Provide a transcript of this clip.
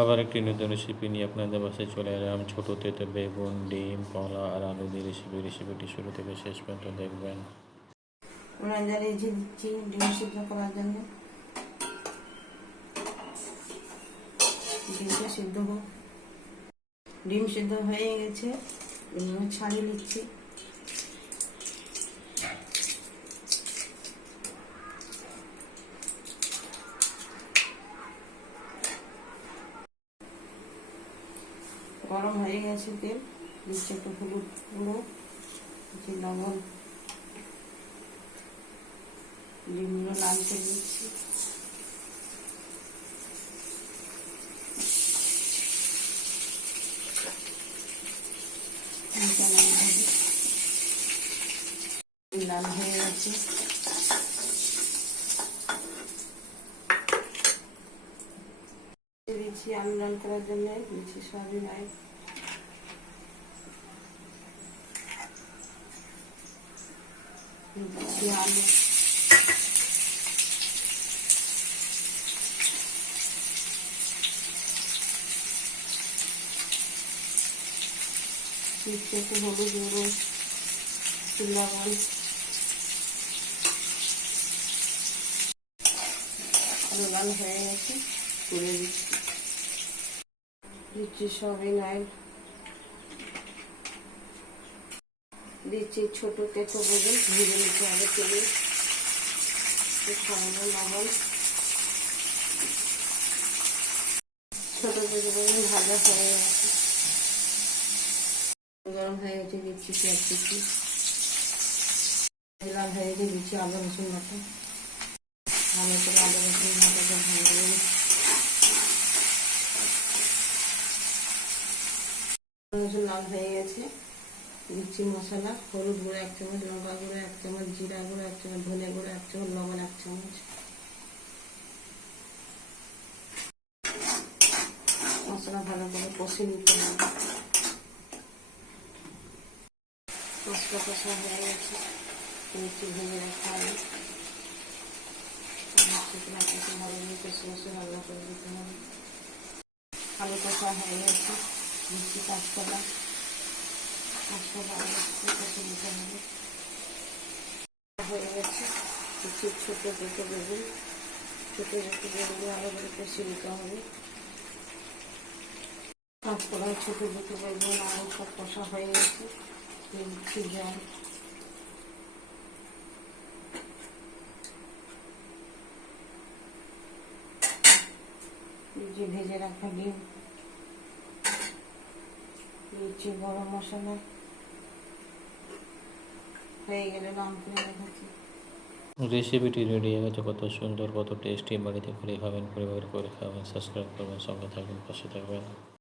আবার একটি নতুন রেসিপি নিয়ে আপনাদের বাসায় চলে এলাম। ছোটো তেতো বেগুন, ডিম, কলা আর আলু দিয়ে রেসিপি রেসিপিটি শুরু থেকে শেষ পর্যন্ত দেখবেন। ডিম সিদ্ধ ডিমটা সিদ্ধ ডিম সিদ্ধ হয়ে গেছে ছাড়িয়ে নিচ্ছি। গরম হয়ে গেছে তেল দিচ্ছি একটু হলুদ গুঁড়ো দিচ্ছি লবণ ডিমগুলো করে দিচ্ছি। লাল হয়ে গেছে দিচ্ছি আলু লাল করার জন্য সয়াবিন অয়েল দিচ্ছি আলু হলুদ হয়ে গেছে তুলে দিচ্ছি। দিচ্ছি সবিন অয়েল দিচ্ছি ছোট তেতো বেগুন ভেজে নিতে হবে তেলে। খাওয়ানো লবণ। ছোট তেতো বেগুন ভাজা হয়ে গেছে। গরম হয়ে গেছে দিচ্ছি পেঁয়াজ লাল হয়ে গেছে দিচ্ছি আদা রসুন বাটা। ভালো করে আদা রসুন ভেঙে নিয়ে রসুন লাল হয়ে গেছে। দিচ্ছি মশলা, হলুদ গুঁড়ো এক চামচ, লঙ্কা গুঁড়ো এক চামচ, জিরা গুঁড়ো এক চামচ, ধনে গুঁড়ো এক চামচ, লবণ এক চামচ। মশলা ভালো করে কষে নিতে হবে। মশলা কষা হয়ে গেছে। মিষ্টি ভেঙে রাখা হবে। ভালো করে দিতে হবে আলু কষা হয়ে গেছে। মিষ্টি কাঁচকলা কাঁচকলা কষে নিতে হবে। হয়ে গেছে। কিছু ছোটো ছোটো বেগুন ছোটো ছোটো বেগুন আলু করে কষে নিতে হবে। কাঁচকলা ছোটো ছোটো বেগুন আলু সব কষা হয়ে গেছে। জল যে ভেজে রাখা ডিম। দিচ্ছি গরম মশলা। হয়ে গেলে করে রেসিপিটি রেডি হয়ে গেছে, কত সুন্দর, কত টেস্টি বাড়িতে করে খাবেন পরিবার করে খাবেন সাবস্ক্রাইব করবেন, সঙ্গে থাকবেন, পাশে থাকবেন।